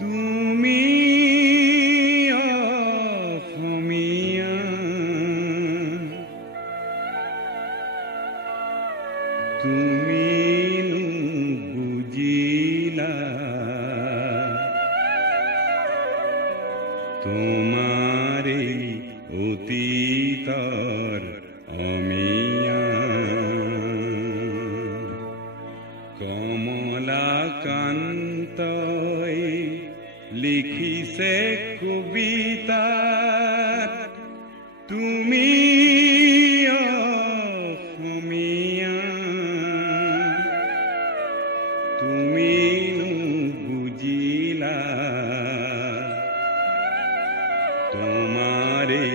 তুমি অসমীয়া তুমিনো বুজিলা তোমাৰে অতীতৰ অমিয়া কমলাকান্তই লিখিছে কবিতাত তুমি অসমীয়া তুমিনো বুজিলা তোমাৰে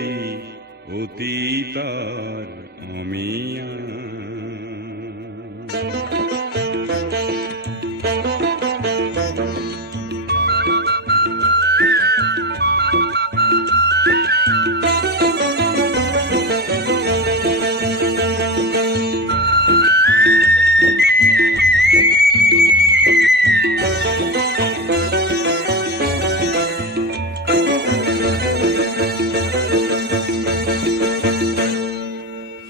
অতীতৰ অমিয়া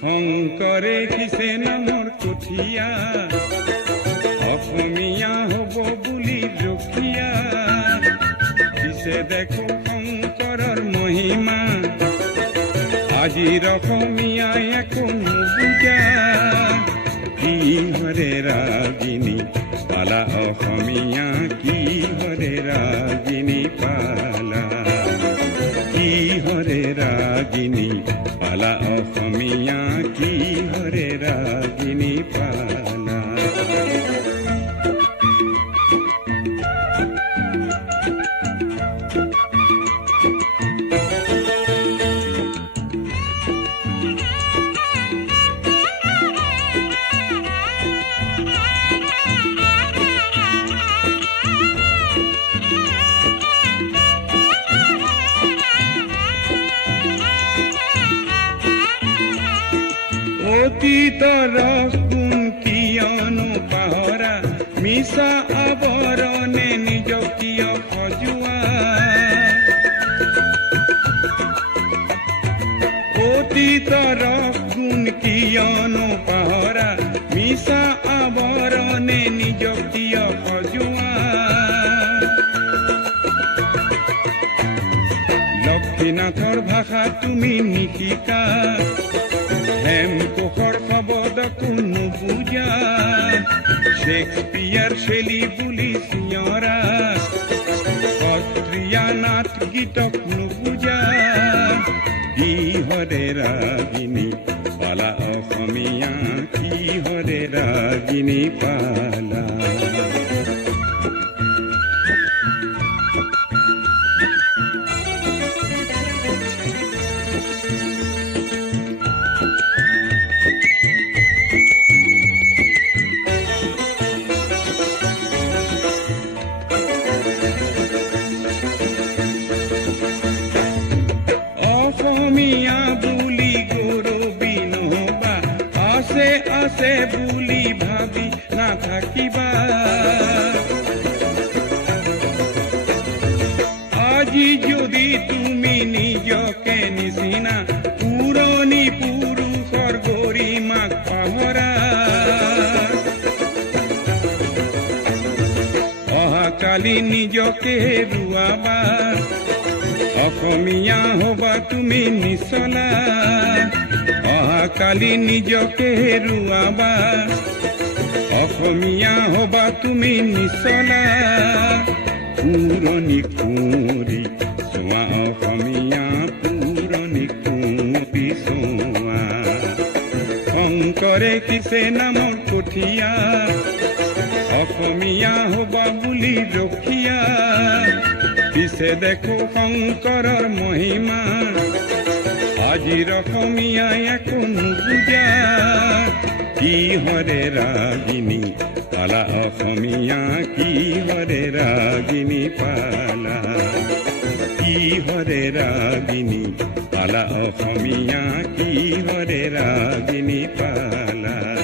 শংকৰে কিছে নামৰ কঠীয়া অসমীয়া হ'ব বুলি ৰখীয়া পিছে দেখো শংকৰৰ মহিমা আজিৰ অসমীয়াই একো নুবুজা কিহৰে ৰাগিনী পালা অসমীয়া কিহৰে ৰাগিনী পালা কিহৰে ৰাগিনী পালা অসমীয়া কিহৰে ৰাগিনী পালা অতীতৰ গুণ কিয়নো পাহৰা মিছা আৱৰণে নিজক কিয় সজোৱা অতীতৰ গুণ কিয়নো পাহৰা মিছা আৱৰণে নিজক কিয় সজোৱা লক্ষ্মীনাথৰ ভাষা তুমি নিশিকা হেমকোষৰ শব্দকো নুবুজা শেক্সপিয়াৰ শৈলী বুলি চিঞৰা সত্ৰীয়া নাট গীতক নুবুজা কিহৰে ৰাগিনী পালা অসমীয়া কিহৰে ৰাগিনী পালা অসমীয়া বুলি গৌৰৱী নহবা আছে আছে বুলি ভাবি নাথাকিবা আজি যদি তুমি নিজকে নিচিনা পুৰণি পুৰুষৰ গৰিমাক পাহৰা অহাকালি নিজকে হেৰুৱাবা অসমীয়া হবা তুমি নিচলা অহাকালি নিজকে হেৰুৱাবা অসমীয়া হবা তুমি নিচলা পুৰণি কুঁৱৰী চোৱা অসমীয়া পুৰণি কুঁৱৰী চোৱা শংকৰে কিছে নামৰ কঠীয়া অসমীয়া হবা বুলি ৰখীয়া পিছে দেখো শংকৰৰ মহিমা আজিৰ অসমীয়াই একো নুবুজা কিহৰে ৰাগিনী পালা অসমীয়া কিহৰে ৰাগিনী পালা কিহৰে ৰাগিনী পালা অসমীয়া কিহৰে ৰাগিনী পালা